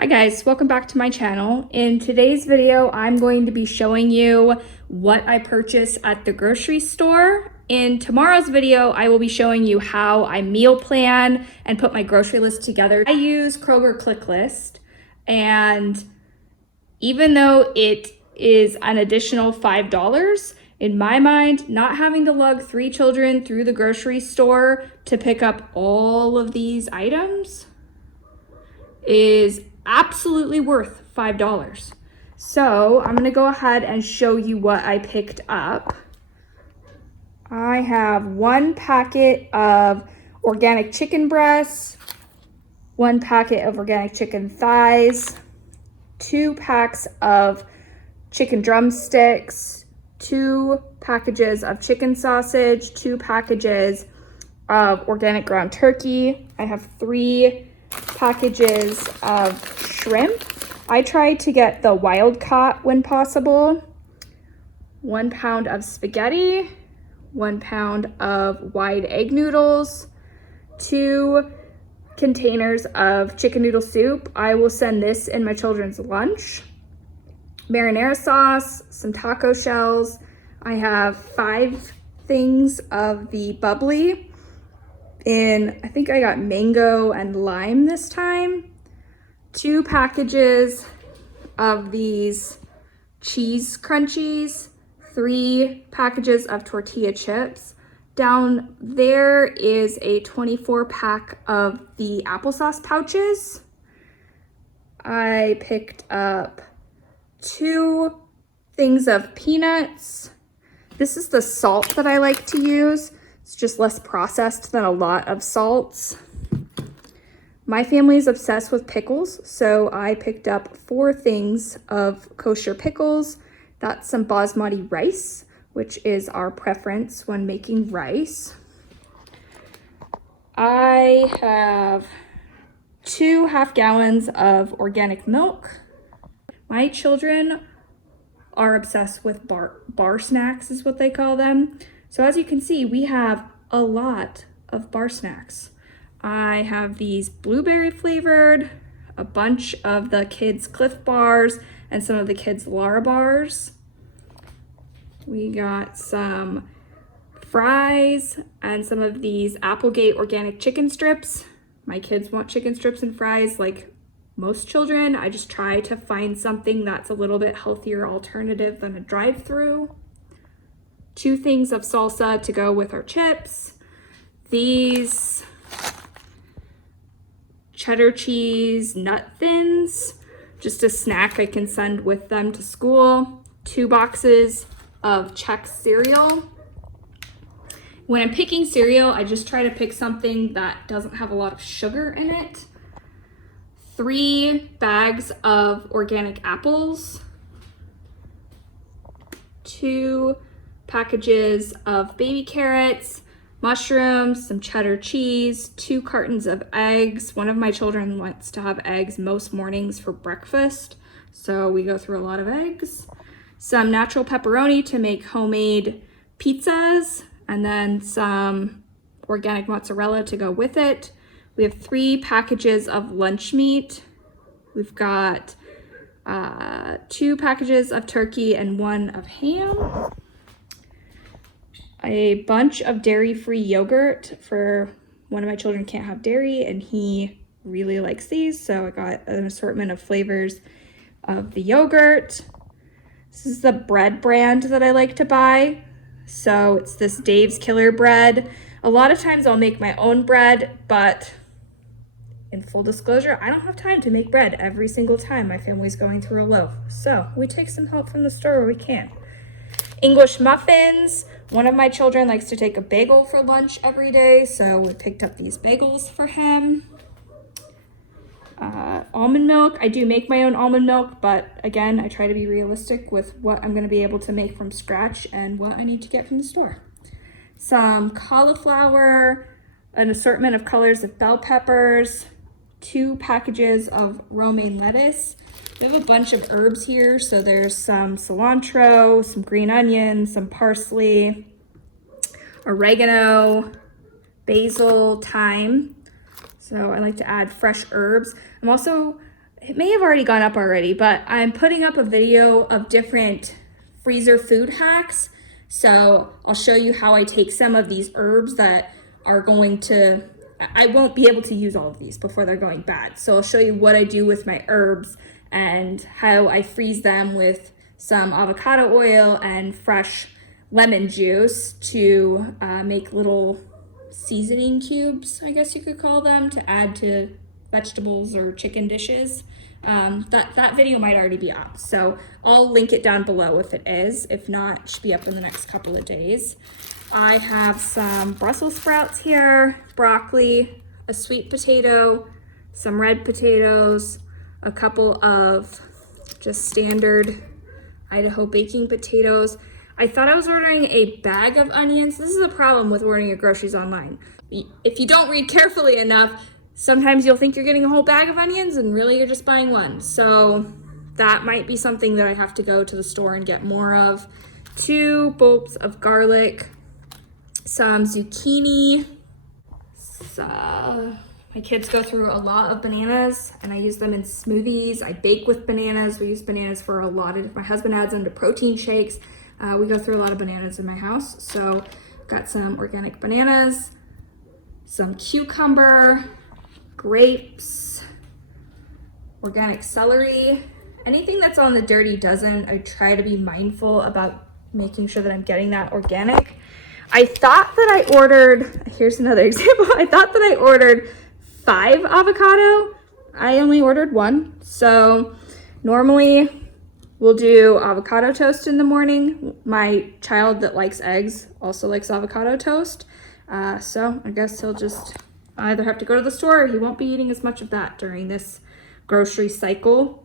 Hi guys, welcome back to my channel. In today's video, I'm going to be showing you what I purchased at the grocery store. In tomorrow's video, I will be showing you how I meal plan and put my grocery list together. I use Kroger Clicklist, and even though it is an additional $5, in my mind, not having to lug 3 children through the grocery store to pick up all of these items is absolutely worth $5. So I'm gonna go ahead and show you what I picked up. I have 1 packet of organic chicken breasts, 1 packet of organic chicken thighs, 2 packs of chicken drumsticks, 2 packages of chicken sausage, 2 packages of organic ground turkey. I have 3 packages of shrimp. I try to get the wild caught when possible. 1 pound of spaghetti, 1 pound of wide egg noodles, 2 containers of chicken noodle soup. I will send this in my children's lunch. Marinara sauce, some taco shells. I have 5 things of the bubbly. I think I got mango and lime this time. 2 packages of these cheese crunchies, 3 packages of tortilla chips. Down there is a 24 pack of the applesauce pouches. I picked up 2 things of peanuts. This is the salt that I like to use. It's just less processed than a lot of salts. My family is obsessed with pickles, so I picked up 4 things of kosher pickles. That's some basmati rice, which is our preference when making rice. I have 2 half gallons of organic milk. My children are obsessed with bar snacks, is what they call them. So as you can see, we have a lot of bar snacks. I have these blueberry flavored, a bunch of the kids' Cliff bars, and some of the kids' Lara bars. We got some fries and some of these Applegate organic chicken strips. My kids want chicken strips and fries like most children. I just try to find something that's a little bit healthier alternative than a drive-through. 2 things of salsa to go with our chips. These cheddar cheese nut thins, just a snack I can send with them to school. 2 boxes of Chex cereal. When I'm picking cereal, I just try to pick something that doesn't have a lot of sugar in it. 3 bags of organic apples. 2 packages of baby carrots, mushrooms, some cheddar cheese, 2 cartons of eggs. One of my children wants to have eggs most mornings for breakfast, so we go through a lot of eggs. Some natural pepperoni to make homemade pizzas, and then some organic mozzarella to go with it. We have 3 packages of lunch meat. We've got 2 packages of turkey and 1 of ham. A bunch of dairy-free yogurt for one of my children can't have dairy and he really likes these, so I got an assortment of flavors of the yogurt. This is the bread brand that I like to buy. So it's this Dave's Killer bread. A lot of times I'll make my own bread, but in full disclosure, I don't have time to make bread every single time my family's going through a loaf. So we take some help from the store where we can. English muffins. One of my children likes to take a bagel for lunch every day, so we picked up these bagels for him. Almond milk. I do make my own almond milk, but again, I try to be realistic with what I'm going to be able to make from scratch and what I need to get from the store. Some cauliflower, an assortment of colors of bell peppers, 2 packages of romaine lettuce. We have a bunch of herbs here, so there's some cilantro, some green onion, some parsley, oregano, basil, thyme. So I like to add fresh herbs. I'm also it may have already gone up already, but I'm putting up a video of different freezer food hacks. So I'll show you how I take some of these herbs that are I won't be able to use all of these before they're going bad. So I'll show you what I do with my herbs and how I freeze them with some avocado oil and fresh lemon juice to make little seasoning cubes, I guess you could call them, to add to vegetables or chicken dishes. That video might already be up, so I'll link it down below if it is. If not, it should be up in the next couple of days. I have some Brussels sprouts here, broccoli, a sweet potato, some red potatoes, a couple of just standard Idaho baking potatoes. I thought I was ordering a bag of onions. This is a problem with ordering your groceries online. If you don't read carefully enough, sometimes you'll think you're getting a whole bag of onions and really you're just buying one. So that might be something that I have to go to the store and get more of. 2 bulbs of garlic, some zucchini. My kids go through a lot of bananas and I use them in smoothies. I bake with bananas. We use bananas for a lot of, my husband adds them to protein shakes. We go through a lot of bananas in my house. So got some organic bananas, some cucumber, grapes, organic celery. Anything that's on the dirty dozen, I try to be mindful about making sure that I'm getting that organic. I thought that I ordered, here's another example. I thought that I ordered 5 avocado. I only ordered 1. So normally we'll do avocado toast in the morning. My child that likes eggs also likes avocado toast. So I guess he'll just either have to go to the store or he won't be eating as much of that during this grocery cycle.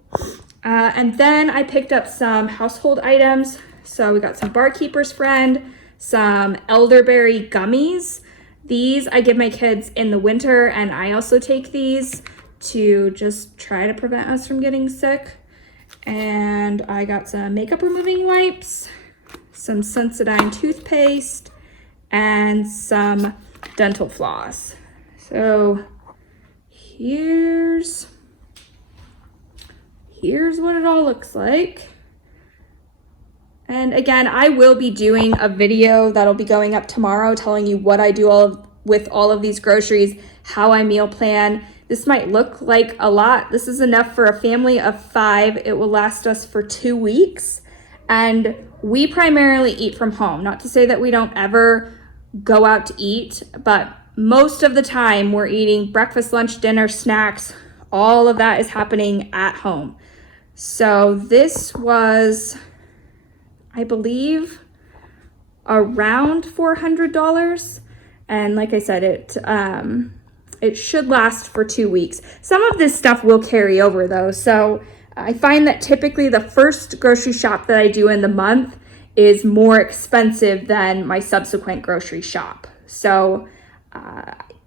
And then I picked up some household items. So we got some Barkeeper's Friend, some elderberry gummies. These I give my kids in the winter, and I also take these to just try to prevent us from getting sick. And I got some makeup removing wipes, some Sensodyne toothpaste, and some dental floss. So here's what it all looks like. And again, I will be doing a video that'll be going up tomorrow telling you what I do with all of these groceries, how I meal plan. This might look like a lot. This is enough for a family of 5. It will last us for 2 weeks. And we primarily eat from home. Not to say that we don't ever go out to eat, but most of the time we're eating breakfast, lunch, dinner, snacks. All of that is happening at home. So this was, I believe, around $400. And like I said, it should last for 2 weeks. Some of this stuff will carry over though. So I find that typically the first grocery shop that I do in the month is more expensive than my subsequent grocery shop. So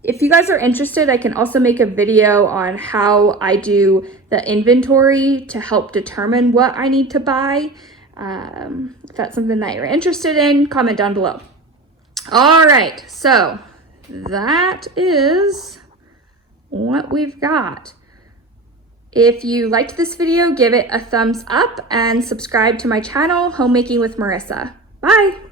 if you guys are interested, I can also make a video on how I do the inventory to help determine what I need to buy. If that's something that you're interested in, comment down below. All right, so that is what we've got. If you liked this video, give it a thumbs up and subscribe to my channel, Homemaking with Marissa. Bye.